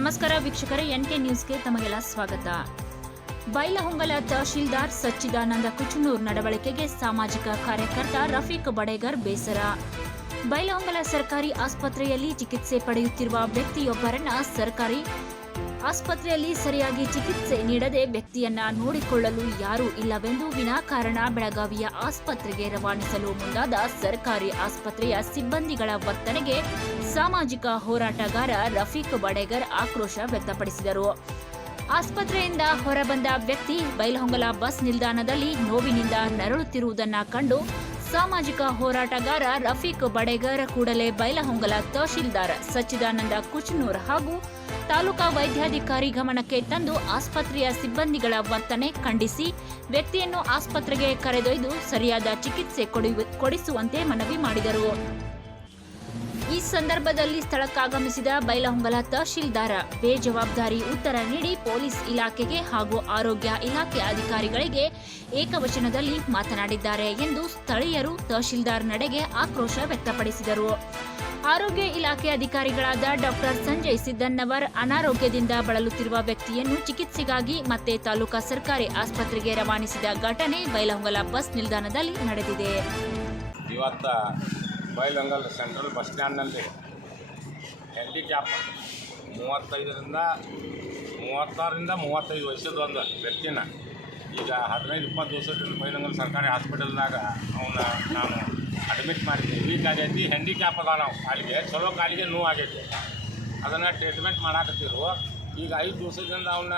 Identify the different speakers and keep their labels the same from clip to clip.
Speaker 1: ನಮಸ್ಕಾರ ವೀಕ್ಷಕರೇ, N K ನ್ಯೂಸ್ಗೆ ತಮಗೆಲ್ಲ ಸ್ವಾಗತ. ಬೈಲಹೊಂಗಲ ತಹಶೀಲ್ದಾರ್ ಸಚ್ಚಿದಾನಂದ ಕುಚನೂರ್ ನಡವಳಿಕೆಗೆ ಸಾಮಾಜಿಕ ಕಾರ್ಯಕರ್ತ ರಫೀಕ್ ಬಡೇಗರ್ ಬೇಸರ. ಬೈಲಹೊಂಗಲ ಸರ್ಕಾರಿ ಆಸ್ಪತ್ರೆಯಲ್ಲಿ ಚಿಕಿತ್ಸೆ ಪಡೆಯುತ್ತಿರುವ ವ್ಯಕ್ತಿಯೊಬ್ಬರನ್ನ ಸರ್ಕಾರಿ ಆಸ್ಪತ್ರೆಯಲ್ಲಿ ಸರಿಯಾಗಿ ಚಿಕಿತ್ಸೆ ನೀಡದೆ ವ್ಯಕ್ತಿಯನ್ನ ನೋಡಿಕೊಳ್ಳಲು ಯಾರೂ ಇಲ್ಲವೆಂದು ವಿನಾಕಾರಣ ಬೆಳಗಾವಿಯ ಆಸ್ಪತ್ರೆಗೆ ರವಾನಿಸಲು ಮುಂದಾದ ಸರ್ಕಾರಿ ಆಸ್ಪತ್ರೆಯ ಸಿಬ್ಬಂದಿಗಳ ವರ್ತನೆಗೆ ಸಾಮಾಜಿಕ ಹೋರಾಟಗಾರ ರಫೀಕ್ ಬಡೇಗರ್ ಆಕ್ರೋಶ ವ್ಯಕ್ತಪಡಿಸಿದರು. ಆಸ್ಪತ್ರೆಯಿಂದ ಹೊರಬಂದ ವ್ಯಕ್ತಿ ಬೈಲಹೊಂಗಲ ಬಸ್ ನಿಲ್ದಾಣದಲ್ಲಿ ನೋವಿನಿಂದ ನರಳುತ್ತಿರುವುದನ್ನ ಕಂಡು ಸಾಮಾಜಿಕ ಹೋರಾಟಗಾರ ರಫೀಕ್ ಬಡೇಗರ್ ಕೂಡಲೇ ಬೈಲಹೊಂಗಲ ತಹಶೀಲ್ದಾರ್ ಸಚ್ಚಿದಾನಂದ ಕುಚನೂರ್ ಹಾಗೂ ತಾಲೂಕಾ ವೈದ್ಯಾಧಿಕಾರಿ ಗಮನಕ್ಕೆ ತಂದು ಆಸ್ಪತ್ರೆಯ ಸಿಬ್ಬಂದಿಗಳ ವರ್ತನೆ ಖಂಡಿಸಿ ವ್ಯಕ್ತಿಯನ್ನು ಆಸ್ಪತ್ರೆಗೆ ಕರೆದೊಯ್ದು ಸರಿಯಾದ ಚಿಕಿತ್ಸೆ ಕೊಡಿ- ಕೊಡಿಸುವಂತೆ ಮನವಿ ಮಾಡಿದರು. ಈ ಸಂದರ್ಭದಲ್ಲಿ ಸ್ಥಳಕ್ಕಾಗಮಿಸಿದ ಬೈಲಹೊಂಗಲ ತಹಶೀಲ್ದಾರ ಬೇಜವಾಬ್ದಾರಿ ಉತ್ತರ ನೀಡಿ ಪೊಲೀಸ್ ಇಲಾಖೆಗೆ ಹಾಗೂ ಆರೋಗ್ಯ ಇಲಾಖೆ ಅಧಿಕಾರಿಗಳಿಗೆ ಏಕವಚನದಲ್ಲಿ ಮಾತನಾಡಿದ್ದಾರೆ ಎಂದು ಸ್ಥಳೀಯರು ತಹಶೀಲ್ದಾರ್ ನಡೆಗೆ ಆಕ್ರೋಶ ವ್ಯಕ್ತಪಡಿಸಿದರು. ಆರೋಗ್ಯ ಇಲಾಖೆ ಅಧಿಕಾರಿಗಳಾದ ಡಾಕ್ಟರ್ ಸಂಜಯ್ ಸಿದ್ದನ್ನವರ್ ಅನಾರೋಗ್ಯದಿಂದ ಬಳಲುತ್ತಿರುವ ವ್ಯಕ್ತಿಯನ್ನು ಚಿಕಿತ್ಸೆಗಾಗಿ ಮತ್ತೆ ತಾಲೂಕಾ ಸರ್ಕಾರಿ ಆಸ್ಪತ್ರೆಗೆ ರವಾನಿಸಿದ ಘಟನೆ ಬೈಲಹೊಂಗಲ ಬಸ್ ನಿಲ್ದಾಣದಲ್ಲಿ ನಡೆದಿದೆ.
Speaker 2: ಬೈಲಂಗಲ್ ಸೆಂಟ್ರಲ್ ಬಸ್ ಸ್ಟ್ಯಾಂಡ್ನಲ್ಲಿ ಹ್ಯಾಂಡಿಕ್ಯಾಪ್ ಮೂವತ್ತೈದರಿಂದ ಮೂವತ್ತಾರರಿಂದ ಮೂವತ್ತೈದು ವರ್ಷದ ಒಂದು ವ್ಯಕ್ತಿನ ಈಗ ಹದಿನೈದು, ಇಪ್ಪತ್ತು ದಿವಸದಿಂದ ಬೈಲಂಗಲ್ ಸರ್ಕಾರಿ ಹಾಸ್ಪಿಟಲ್ದಾಗ ಅವನ್ನ ನಾನು ಅಡ್ಮಿಟ್ ಮಾಡಿದ್ದೆ ವೀಕ್ ಆಗೈತಿ ಹ್ಯಾಂಡಿಕ್ಯಾಪ್ ಅದ ನಾವು. ಕಾಲಿಗೆ ಚಲೋ ಕಾಲಿಗೆ ನೋವು ಆಗೈತಿ. ಅದನ್ನು ಟ್ರೀಟ್ಮೆಂಟ್ ಮಾಡಾಕತ್ತಿರು ಈಗ ಐದು ದಿವಸದಿಂದ ಅವನ್ನ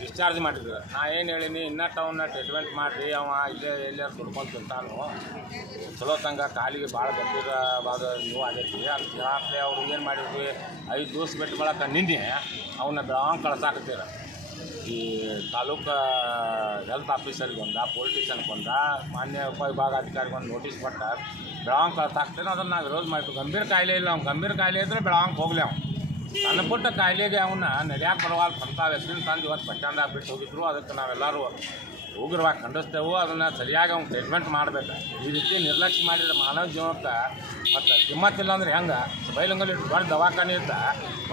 Speaker 2: ಡಿಸ್ಚಾರ್ಜ್ ಮಾಡಿದ್ರು ನಾ ಏನು ಹೇಳೀನಿ ಇನ್ನಟ್ಟು ಅವನ್ನ ಟ್ರೀಟ್ಮೆಂಟ್ ಮಾಡಿರಿ, ಅವ ಇಲ್ಲೇ ಎಲ್ಲಾರು ದುಡ್ಕೊಂಡು ತಿಂತಾನು ಚಲೋ ತಂಗ, ಕಾಲಿಗೆ ಭಾಳ ಗಂಭೀರವಾದ ನೀವು ಆಗೈತಿ. ಅಂತ ಹೇಳಾಕ್ಲೆ ಅವ್ರು ಏನು ಮಾಡಿದ್ವಿ, ಐದು ದಿವಸ ಬಿಟ್ಟು ಬಳಕ ನಿನ್ನೆ ಅವನ್ನ ಬೆಳವಂಗ್ ಕಳ್ಸಾಕತ್ತೀರ. ಈ ತಾಲೂಕು ಹೆಲ್ತ್ ಆಫೀಸರ್ಗೆ ಬಂದ ಪೊಲಿಟಿಷನ್ಗೆ ಬಂದ ಮಾನ್ಯ ಉಪವಿಭಾಗಾಧಿಕಾರಿಗೆ ಒಂದು ನೋಟಿಸ್ ಕೊಟ್ಟ ಬೆಳವಂಗ್ ಕಳ್ಸಾಕ್ತೇನೆ, ಅದನ್ನು ನಾವು ವಿರೋಧ ಮಾಡ್ತೀವಿ. ಗಂಭೀರ ಕಾಯಿಲೆ ಇಲ್ಲ, ಅವ್ನು ಗಂಭೀರ ಕಾಯಿಲೆ ಇದ್ದರೆ ಬೆಳವಂಗ್ ಹೋಗ್ಲಿ ಅವ್ನು. ಸಣ್ಣ ಪುಟ್ಟ ಕಾಯಿಲೆಗೆ ಅವನ್ನ ನಡೆಯಕ್ಕೆ ಬರವಾಲ್ ಅಂತ ಎಸ್ಟಿನ ತಂದು ಇವತ್ತು ಬಸ್ ಬಿಟ್ಟು ಹೋಗಿದ್ರು. ಅದಕ್ಕೆ ನಾವೆಲ್ಲರೂ ಉಗ್ರವಾಗಿ ಖಂಡಿಸ್ತೇವೆ. ಅದನ್ನು ಸರಿಯಾಗಿ ಅವ್ನು ಟ್ರೀಟ್ಮೆಂಟ್ ಮಾಡಬೇಕು. ಈ ರೀತಿ ನಿರ್ಲಕ್ಷ್ಯ ಮಾಡಿದ್ರೆ ಮಾನವ ಜೀವನಕ್ಕೆ ಮತ್ತು ಕಿಮ್ಮತ್ತಿಲ್ಲ ಅಂದ್ರೆ ಹೆಂಗೆ? ಬೈಲಂಗಲ್ಲಿ ದೊಡ್ಡ ದವಾಖಾನೆ ಇದ್ದ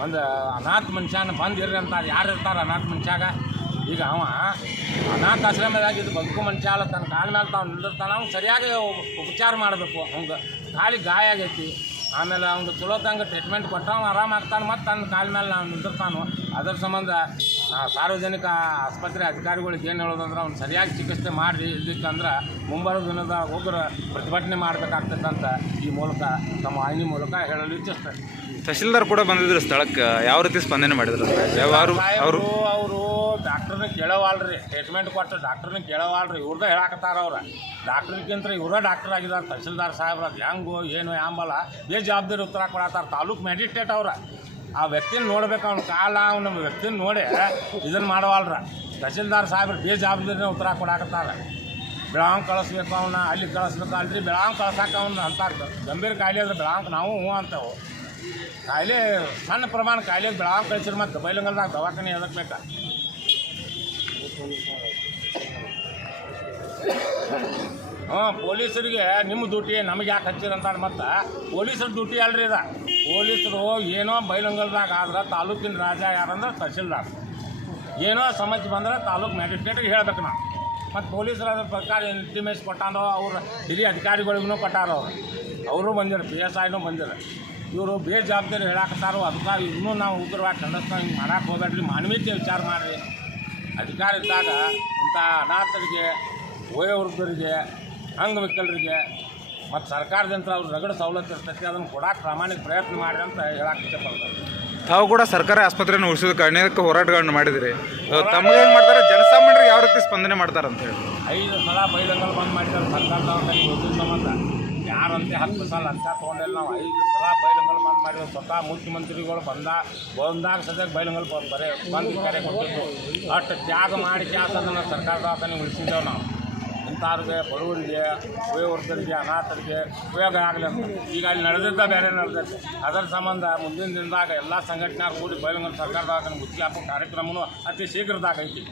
Speaker 2: ಒಂದು ಅನಾಥ ಮನುಷ್ಯನ ಬಂದಿರ ಅಂತ ಯಾರು ಇರ್ತಾರೆ ಅನಾಥ ಮನುಷ್ಯಾಗ? ಈಗ ಅವ ಅನಾಥ ಆಶ್ರಮದಾಗ ಇದು ಬದುಕು ಮನುಷ್ಯ ಅಲ್ಲ. ತನ್ನ ಕಾಲ ಮೇಲೆ ತಾವು ನಿಂದಿರ್ತಾನೆ. ಅವ್ನು ಸರಿಯಾಗಿ ಉಪಚಾರ ಮಾಡಬೇಕು. ಅವ್ನಿಗೆ ಕಾಲಿಗೆ ಗಾಯ ಆಗೈತಿ. ಆಮೇಲೆ ಅವ್ನು ಚಲೋ ತಂಗ ಟ್ರೀಟ್ಮೆಂಟ್ ಕೊಟ್ಟ ಅವ್ನು ಆರಾಮಾಗ್ತಾನೆ ಮತ್ತು ತನ್ನ ಕಾಲ ಮೇಲೆ ನಾವು ನಿಂದಿರ್ತಾನು ಅದರ ಸಂಬಂಧ ಸಾರ್ವಜನಿಕ ಆಸ್ಪತ್ರೆ ಅಧಿಕಾರಿಗಳಿಗೆ ಏನು ಹೇಳೋದಂದ್ರೆ ಅವ್ನು ಸರಿಯಾಗಿ ಚಿಕಿತ್ಸೆ ಮಾಡಿ ಇಲ್ಲಿಕ್ಕಂದ್ರೆ ಮುಂಬರೋ ದಿನದ ಒಬ್ಬರ ಪ್ರತಿಭಟನೆ ಮಾಡಬೇಕಾಗ್ತದಂತ ಈ ಮೂಲಕ ತಮ್ಮ ವಾಹಿನಿ ಮೂಲಕ ಹೇಳಲು ಇಚ್ಛಿಸ್ತಾರೆ
Speaker 3: ತಹಶೀಲ್ದಾರ್ ಕೂಡ ಬಂದಿದ್ರು ಸ್ಥಳಕ್ಕೆ. ಯಾವ ರೀತಿ ಸ್ಪಂದನೆ ಮಾಡಿದ್ರು? ಅವರು ಅವರು
Speaker 2: ಅವರು ಅವರು ಡಾಕ್ಟರ್ನ ಕೇಳವಾಳ್ರಿ ಟ್ರೀಟ್ಮೆಂಟ್ ಕೊಟ್ಟು ಡಾಕ್ಟರ್ನ ಕೇಳವಾಳ್ರಿ ಇವ್ರದ್ದು ಹೇಳಾಕತ್ತಾರ ಅವ್ರು. ಡಾಕ್ಟ್ರಿಗಿಂತ ಇವರೇ ಡಾಕ್ಟರ್ ಆಗಿದ್ದಾರೆ ತಹಸೀಲ್ದಾರ್ ಸಾಹೇಬ್ರ, ಅದು ಹೆಂಗು ಏನು ಯಾಂಬಲ್ಲ ಬೇ ಜವಾಬ್ದಾರಿ ಉತ್ತರ ಕೊಡತ್ತಾರ, ತಾಲೂಕು ಮ್ಯಾಜಿಸ್ಟ್ರೇಟ್ ಅವ್ರ. ಆ ವ್ಯಕ್ತಿನ ನೋಡ್ಬೇಕು ಅವ್ನ ಕಾಲ, ಅವ್ನ ವ್ಯಕ್ತಿನ ನೋಡಿ ಇದನ್ನು ಮಾಡವಲ್ರ. ತಹಸೀಲ್ದಾರ್ ಸಾಹೇಬ್ರು ಬೇ ಜವಾಬ್ದಾರಿನ ಉತ್ತರ ಕೊಡಾಕತ್ತಾರ. ಬೆಳಗಾವ್ ಕಳಿಸ್ಬೇಕು ಅವನ್ನ ಅಲ್ಲಿ ಕಳಿಸ್ಬೇಕು, ಅಲ್ರಿ ಬೆಳಗಾವ್ ಕಳ್ಸಾಕ ಅವ್ನ ಅಂತ ಗಂಭೀರ ಕಾಯಿಲೆ ಅಂದ್ರೆ ಬೆಳಗಾವ್ ನಾವು ಹ್ಞೂ ಅಂತೇವೆ. ಕಾಯಿಲೆ ಸಣ್ಣ ಪ್ರಮಾಣ ಕಾಯಿಲೆ ಬೆಳಗಾವ್ ಕಳಿಸಿದ್ರೆ ಮತ್ತು ಬೈಲಂಗಲ್ದಾಗ ದವಾಖಾನೆ ಎದಕ್ಕೆ ಬೇಕಾ ಹಾಂ, ಪೊಲೀಸರಿಗೆ ನಿಮ್ಮ ಡ್ಯೂಟಿ, ನಮಗೆ ಯಾಕೆ ಹಚ್ಚಿರಂತ ಮತ್ತೆ? ಪೊಲೀಸರ ಡ್ಯೂಟಿ ಅಲ್ರಿ ಇದ. ಪೊಲೀಸರು ಏನೋ ಬೈಲಂಗಲ್ದಾಗ ಆದ್ರೆ ತಾಲೂಕಿನ ರಾಜ ಯಾರಂದ್ರೆ ತಹಸೀಲ್ದಾರ್ ಏನೋ ಸಮಸ್ಯೆ ಬಂದ್ರೆ ತಾಲೂಕು ಮ್ಯಾಜಿಸ್ಟ್ರೇಟಿಗೆ ಹೇಳ್ಬೇಕು ನಾವು. ಮತ್ತು ಪೊಲೀಸರು ಅದ್ರ ಪ್ರಕಾರ ಇಂಟಿಮೇಶ್ ಕೊಟ್ಟಾರೋ, ಅವ್ರು ಹಿರಿಯ ಅಧಿಕಾರಿಗಳಿಗೂ ಕೊಟ್ಟಾರ, ಅವರು ಅವರು ಬಂದಿರು, ಪಿ ಎಸ್ ಐನೂ ಬಂದಿರು. ಇವರು ಬೇಜವಾಬ್ದಾರಿ ಹೇಳಾಕತ್ತಾರೋ, ಅದಕ್ಕೆ ಇನ್ನೂ ನಾವು ಉಗ್ರವಾಗಿ ಖಂಡಿಸ್ತಾ ಹಿಂಗೆ ಮಾಡಕ್ಕೆ ಹೋಗ್ಬೇಡ್ರಿ. ಮಾನವೀಯತೆ ವಿಚಾರ ಮಾಡಿರಿ. ಅಧಿಕಾರ ಇದ್ದಾಗ ಇಂಥ ಅನಾಥರಿಗೆ ವಯೋವೃದ್ಧರಿಗೆ ಅಂಗವಿಕಲರಿಗೆ ಮತ್ತು ಸರ್ಕಾರದಿಂದ ಅವ್ರು ರಗಡ ಸವಲತ್ತು ಇರ್ತೈತಿ ಅದನ್ನು ಕೊಡಕ್ಕೆ ಪ್ರಾಮಾಣಿಕ ಪ್ರಯತ್ನ ಮಾಡಿ ಅಂತ ಹೇಳಕ್ಕೆ ಇಷ್ಟಪಡ್ತಾರೆ
Speaker 3: ತಾವು ಕೂಡ ಸರ್ಕಾರಿ ಆಸ್ಪತ್ರೆಯನ್ನು ಉಳಿಸೋದಕ್ಕೆ ಅನೇಕ ಹೋರಾಟಗಳನ್ನು ಮಾಡಿದಿರಿ? ತಮಗೆ ಏನು ಮಾಡ್ತಾರೆ? ಜನಸಾಮಾನ್ಯರಿಗೆ ಯಾವ ರೀತಿ ಸ್ಪಂದನೆ ಮಾಡ್ತಾರೆ ಅಂತ ಹೇಳಿ.
Speaker 2: ಐದು ಸಲ ಬೈಲಂಗಲ್ ಬಂದ್ ಮಾಡಿದ್ದಾರೆ ಸರ್ಕಾರದವ್ರ ಕೈ ಓದಿದ ಸಂಬಂಧ. ಯಾರಂತೆ ಹತ್ತು ಸಲ ಅಂತ ತೊಗೊಂಡಿಲ್ಲ ನಾವು ಐದು ಸಲ ಬೈಲಂಗಲ್ ಬಂದ್ ಮಾಡಿದ್ರು. ಸ್ವತಃ ಮುಖ್ಯಮಂತ್ರಿಗಳು ಬಂದ, ಬಂದಾಗ ಸದ್ಯಕ್ಕೆ ಬೈಲಂಗಲ್ ಬರೇ, ಬಂದು ಕರೆ ಕೊಟ್ಟಿದ್ದು ಅಷ್ಟು ತ್ಯಾಗ ಮಾಡಿ ಕ್ಯಾಸ್ ಅದನ್ನು ಸರ್ಕಾರ ದವಾಖಾನೆ ಉಳಿಸಿದ್ದೇವೆ ನಾವು. ಇಂಥವ್ರಿಗೆ ಬಡವರಿಗೆ, ವಯೋವೃದ್ಧರಿಗೆ, ಅನಾಥರಿಗೆ ಉಪಯೋಗ ಆಗಲಿ ಅಂತ. ಈಗ ಅಲ್ಲಿ ನಡೆದಿದ್ದ ಬೇರೆ ನಡೆದೈತೆ ಅದರ ಸಂಬಂಧ ಮುಂದಿನ ದಿನದಾಗ ಎಲ್ಲ ಸಂಘಟನೆ ಕೂಡಿ ಬೈಲಂಗಲ್ ಸರ್ಕಾರದ ಆತನ ಮುಚ್ಚಿ ಹಾಕೋ ಕಾರ್ಯಕ್ರಮನೂ ಅತಿ ಶೀಘ್ರದಾಗ ಐತಿ.